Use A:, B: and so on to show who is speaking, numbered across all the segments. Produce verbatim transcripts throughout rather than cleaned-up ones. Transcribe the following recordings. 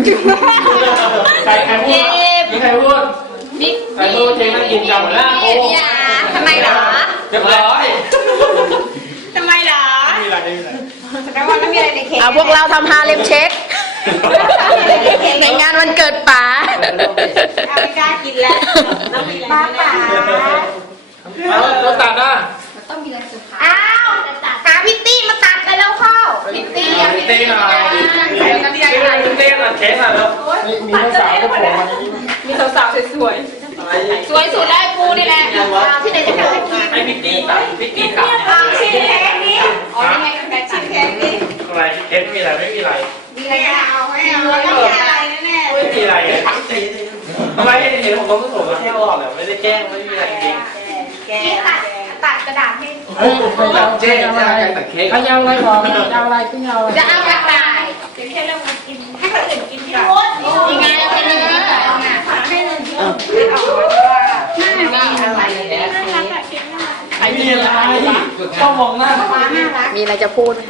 A: ใครใครพูดมีใครพูด
B: นี่
A: ใครพูดเจ๊นั่งกินจังหน้าโอ้
B: ทำไมเหรอ
A: เรียบร้อย
B: ทำไมเหรอ
A: ไม่มีอะไรไม่มีอะไร
B: แสดงว่าไม่มีอะไรในเค้ก
C: เอาพวกเราทำฮาเลมเช็คในงานวันเกิดป๋า
B: เอาไม่กล้ากินแล้วป้าป๋า
A: เอาตัวตัดอ่ะ
B: ต้องมีอะไรสุดท้ายอ้าวหาพิตตี้มาตัดไปแล้วเข้าพิตตี้อ่ะพิตตี้หน่อย
A: พิตตี้หน่อยพิตตี้หน่อยเค้กหน่อยแล้วมีสาวๆก็โผล่มา
B: มีสาวๆสวยๆสวยสุดได้ปูนี่แหละที่ไหนจะทำให้กิน
A: ไอ้พิตตี้ตัดพิตตี้ตัด
B: ชิ้นเค้กนี่อ๋อนี่ไงแบบชิ้นเค้กนี่
A: อะไรเค้กมีอะไรไม่มีอะไร
B: มีอะไรเอาไม่เอาไม่มีอะไรแน่ๆ
A: ไม่มีอะไรทำไมเห็นผมต้องส่งมาแค่หลอดเลยไม่ได้แกล้งไม่มีอะไรจริง
B: แกตัดตัดกระดาษให้
A: เจ๊จะตัดเค้ก
D: เขาจะเอาอะไรบอกจะเอาอะไรขึ้นเอา
B: จะเอากระดาษเดี๋ยวให้เรากินให้คนอื่นกินก่อนยังไงเราเป็นยังไงเอามาให้เรากินให้ออกมาว่าน่าอะไรเนี่ย
A: ไม่มีอะไรต้องมองหน้า
C: มีอะไรจะพูด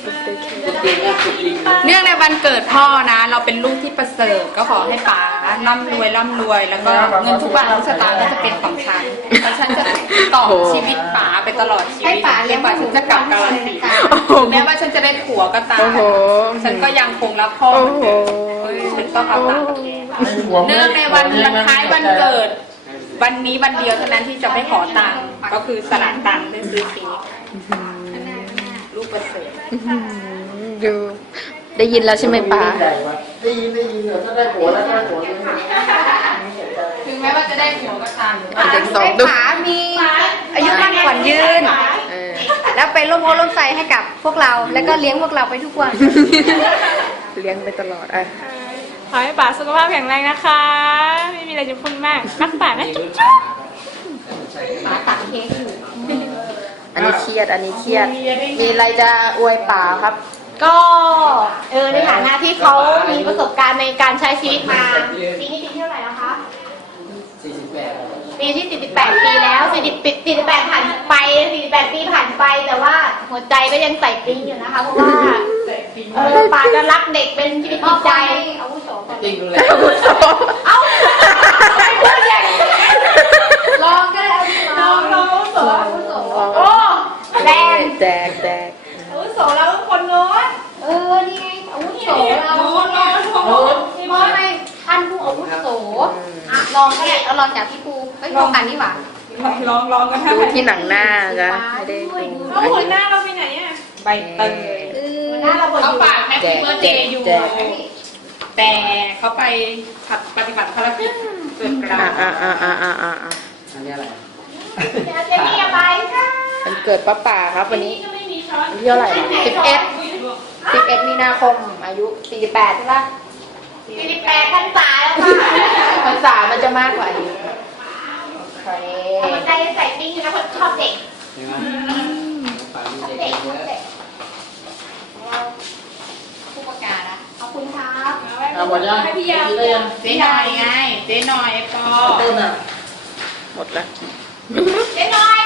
E: เนื่องในวันเกิดพ่อนะ เราเป็นลูกที่ประเสริฐก็ขอให้ป๋าร่ำรวยร่ำรวย แล้วก็เงินทุกบาททุกสตางค์ก็จะเป็นของฉันเพราะฉันจะต่อชีวิตป๋าไปตลอดชีวิตป๋าเลี้ยงป๋าฉันจะกลับกาลสินธุ์แม้ว่าฉันจะได้ผัวก็ตามฉันก็ยังคงรักพ่อเหมือนเดิมฉันก็รักป๋าเนื่องในวันคล้ายวันเกิดวันนี้วันเดียวเท่านั้นที่จะไม่ขอตังค์ก็คือสลัดตังค์ด้วยซื้อเค้กลูกประเสริฐ
C: ดูได้ยินแล้วใช่ไหมป๋า
D: ได้ยินได้ยินถ้าได้ผัวแล้วได้ผัว
E: ถึงแม้ว่าจะได้ผัวก็ตาม
C: เด็กสองดู
B: ป๋ามีอายุมั่นขวัญยืนแล้วไปร่มโพล่มไทรให้กับพวกเราแล้วก็เลี้ยงพวกเราไปทุกวัน
C: เลี้ยงไปตลอดอ่ะ
F: ขอให้ป๋าสุขภาพแข็งแรงนะคะไม่มีอะไรจะพูดมากรักป๋านะจุ๊บจุ๊บ
B: ป๋าตัดเค้กอยู่
C: อันนี้เครียดอันนี้เครียดมีอะไรจะอวยป๋าครับ
B: ก็เออในฐานะที่เขามีประสบการณ์ในการใช้ชีวิตมาปีนี้ปีที่เท่าไหร่แล้วคะสี่สิบแปดปีที่สี่สิบแปดปีแล้วสี่สิบสี่สิบแปดผ่านไปสี่สิบแปดปีผ่านไปแต่ว่าหัวใจก็ยังใส่ปิ๊งอยู่นะคะเพราะว่าเออป๋าจะรักเด็กเป็นชีวิตจิตใจอาวุโสก่อน
C: อาวุโส
B: เอ้าไม่พูดอย่างนี้ลองก็ได้ลองลองอาวุโสอาวุโสโอ้แดง
C: แดงแดง
B: อาวุโสเราเป็นคนโน้นเออนี่ไงอาวุโสเราโน้นโน้นโน้นที่มอไงท่านผู้อาวุโสลองก็ได้เอาลองจากพี่ปูเฮ้ยลองกันนี่หว่า
E: ลองลองกัน
C: ดูที่หนังหน้าจ้ะไม่ได้ดู
F: เอาหัวหน้าเราไปไหนอ่ะ
E: ใบเตย
B: หน้าเรา
E: เขาฝากแฮปปี้เบิร์ธเดย์อยู่แต่เขาไปปฏิบัติภารกิจส่วนกลาง
C: อ่าอ่าอ่าอ่าอ่า
D: อันนี้อะไร
B: จะมีอะไรค่ะ
C: วันเกิดป้าป่าครับวันนี้วันที่เท่าไหร่สิบเอ็ดสิบเอ็ดมีนาคมอายุสี่สิบแปดใช่ปะ
B: สี่สิบแปดพรรษาแล้วค่ะ
C: พรรษามันจะมากกว่าอายุ
B: ใช่มันใจใส่ปิ้งอยู่นะคนชอบเด็กเด็กเด็กผู้ประกาศนะขอบคุณครับ
D: หมดยัง
B: ให้พี่ยา
E: เจ๊หน่อยไงเจ๊หน่อยไอ้ปอ
C: หมดแล้ว
B: เจ๊หน่อย